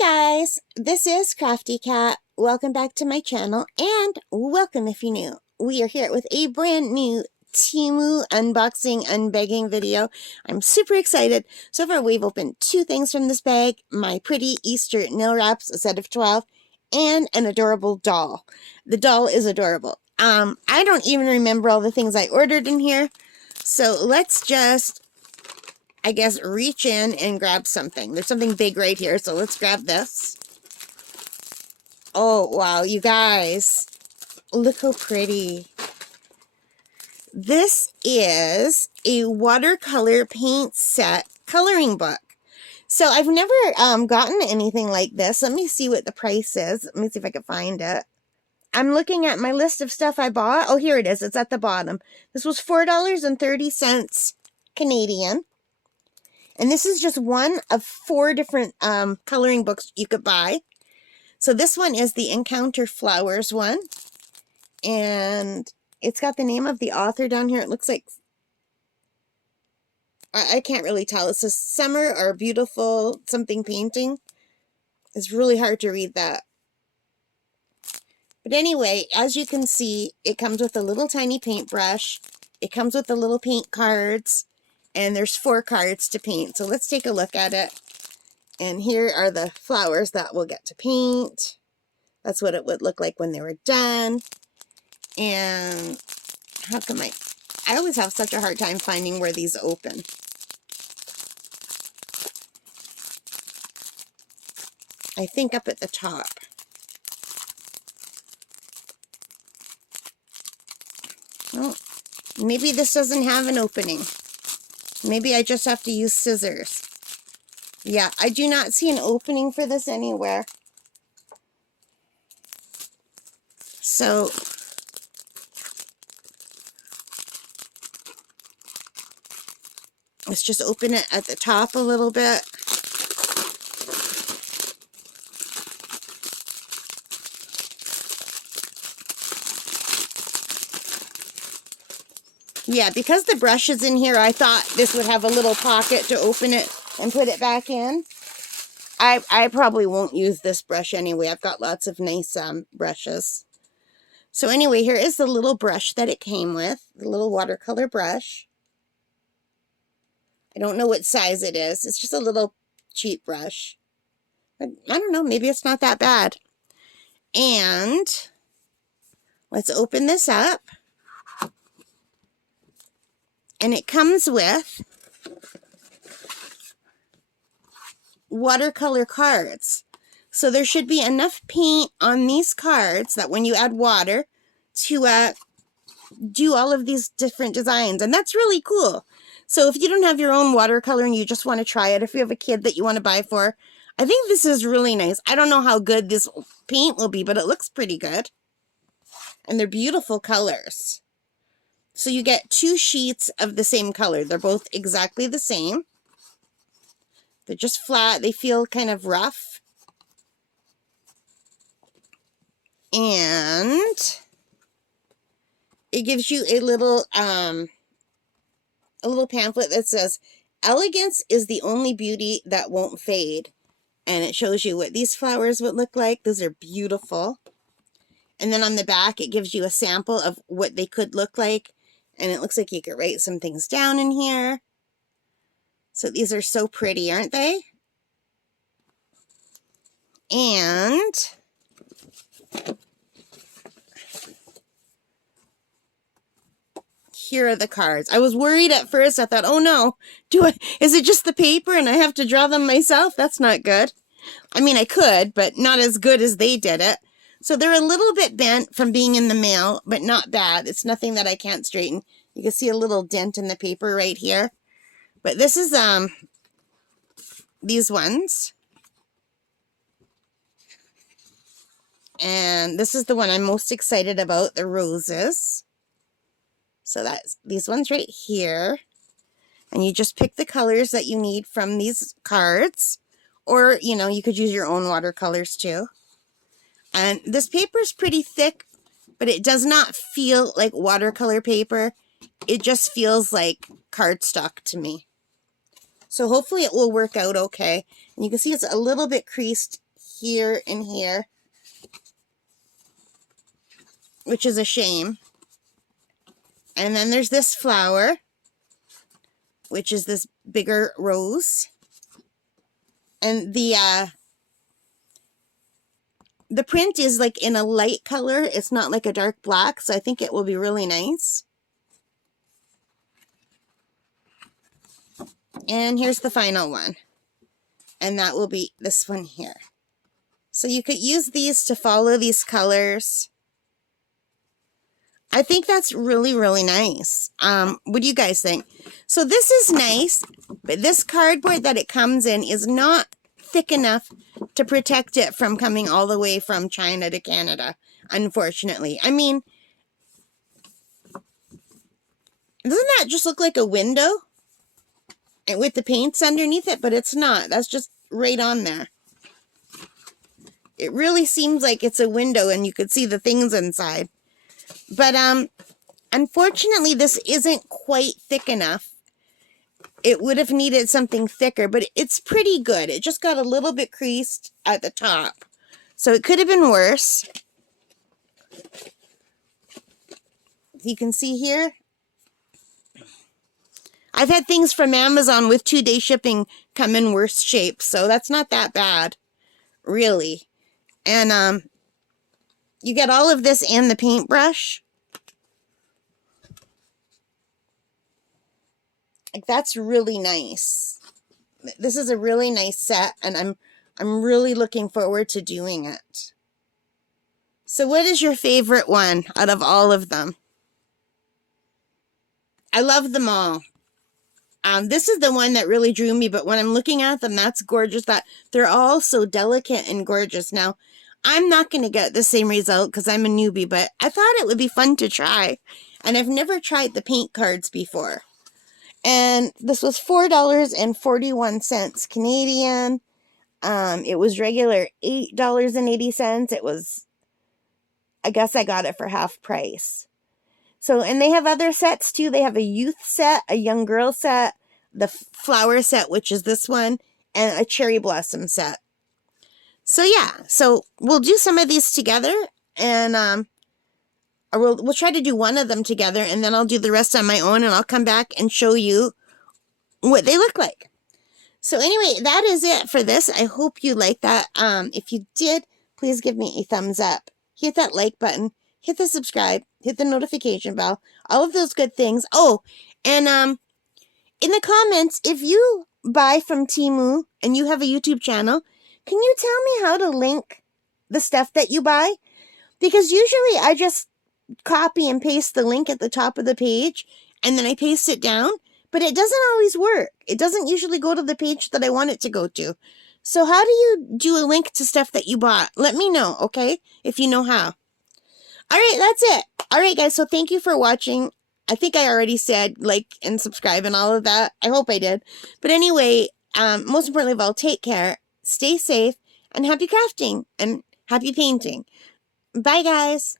Guys, this is Crafty Cat. Welcome back to my channel and welcome if you're new. We are here with a brand new Temu unboxing video. I'm super excited. So far we've opened two things from this bag, my pretty Easter nail wraps, a set of 12, and an adorable doll. The doll is adorable. I don't even remember all the things I ordered in here. So let's just, I guess, reach in and grab something. There's something big right here, so let's grab this. Oh, wow, you guys. Look how pretty. This is a watercolor paint set coloring book. So I've never gotten anything like this. Let me see what the price is. Let me see if I can find it. I'm looking at my list of stuff I bought. Oh, here it is. It's at the bottom. This was $4.30 Canadian. And this is just one of 4 different coloring books you could buy. So this one is the Encounter Flowers one. And it's got the name of the author down here. It looks like, I can't really tell. It says Summer or Beautiful something painting. It's really hard to read that. But anyway, as you can see, it comes with a little tiny paintbrush. It comes with the little paint cards. And there's 4 cards to paint. So let's take a look at it. And here are the flowers that we'll get to paint. That's what it would look like when they were done. And how come I always have such a hard time finding where these open. I think up at the top. Oh, maybe this doesn't have an opening. Maybe I just have to use scissors. Yeah, I do not see an opening for this anywhere. So, let's just open it at the top a little bit. Yeah, because the brush is in here, I thought this would have a little pocket to open it and put it back in. I probably won't use this brush anyway. I've got lots of nice brushes. So anyway, here is the little brush that it came with, the little watercolor brush. I don't know what size it is. It's just a little cheap brush. But I don't know, maybe it's not that bad. And let's open this up. And it comes with watercolor cards. So there should be enough paint on these cards that when you add water to do all of these different designs. And that's really cool. So if you don't have your own watercolor and you just want to try it, if you have a kid that you want to buy for, I think this is really nice. I don't know how good this paint will be, but it looks pretty good. And they're beautiful colors. So you get 2 sheets of the same color. They're both exactly the same. They're just flat. They feel kind of rough. And it gives you a little pamphlet that says, "Elegance is the only beauty that won't fade." And it shows you what these flowers would look like. Those are beautiful. And then on the back, it gives you a sample of what they could look like. And it looks like you could write some things down in here. So these are so pretty, aren't they? And here are the cards. I was worried at first. I thought, oh no, is it just the paper and I have to draw them myself? That's not good. I mean, I could, but not as good as they did it. So they're a little bit bent from being in the mail, but not bad. It's nothing that I can't straighten. You can see a little dent in the paper right here. But this is these ones. And this is the one I'm most excited about, the roses. So that's these ones right here. And you just pick the colors that you need from these cards. Or, you know, you could use your own watercolors too. And this paper is pretty thick, but it does not feel like watercolor paper. It just feels like cardstock to me. So hopefully it will work out okay. And you can see it's a little bit creased here and here, which is a shame. And then there's this flower, which is this bigger rose. And the print is like in a light color. It's not like a dark black, so I think it will be really nice. And here's the final one. And that will be this one here. So you could use these to follow these colors. I think that's really, really nice. What do you guys think? So this is nice, but this cardboard that it comes in is not thick enough to protect it from coming all the way from China to Canada, unfortunately. I mean, doesn't that just look like a window? And with the paints underneath it, but it's not. That's just right on there. It really seems like it's a window and you could see the things inside. But unfortunately, this isn't quite thick enough. It would have needed something thicker, but it's pretty good. It just got a little bit creased at the top. So it could have been worse. You can see here. I've had things from Amazon with 2-day shipping come in worse shape, so that's not that bad, really. And you get all of this and the paintbrush. Like, that's really nice. This is a really nice set, and I'm really looking forward to doing it. So what is your favorite one out of all of them? I love them all. This is the one that really drew me, but when I'm looking at them, that's gorgeous. That they're all so delicate and gorgeous. Now, I'm not going to get the same result because I'm a newbie, but I thought it would be fun to try. And I've never tried the paint cards before. And this was $4.41 Canadian. It was regular $8.80. It was, I guess I got it for half price. So, and they have other sets too. They have a youth set, a young girl set, the flower set, which is this one, and a cherry blossom set. So yeah, so we'll do some of these together, and or we'll try to do one of them together, and then I'll do the rest on my own, and I'll come back and show you what they look like. So anyway, that is it for this. I hope you liked that. If you did, please give me a thumbs up. Hit that like button. Hit the subscribe, hit the notification bell, all of those good things. Oh, and in the comments, if you buy from Temu and you have a YouTube channel, can you tell me how to link the stuff that you buy? Because usually I just copy and paste the link at the top of the page and then I paste it down, but it doesn't always work. It doesn't usually go to the page that I want it to go to. So how do you do a link to stuff that you bought? Let me know, okay? If you know how. All right, that's it. All right, guys, so thank you for watching. I think I already said like and subscribe and all of that. I hope I did. But anyway, most importantly of all, take care, stay safe, and happy crafting and happy painting. Bye, guys.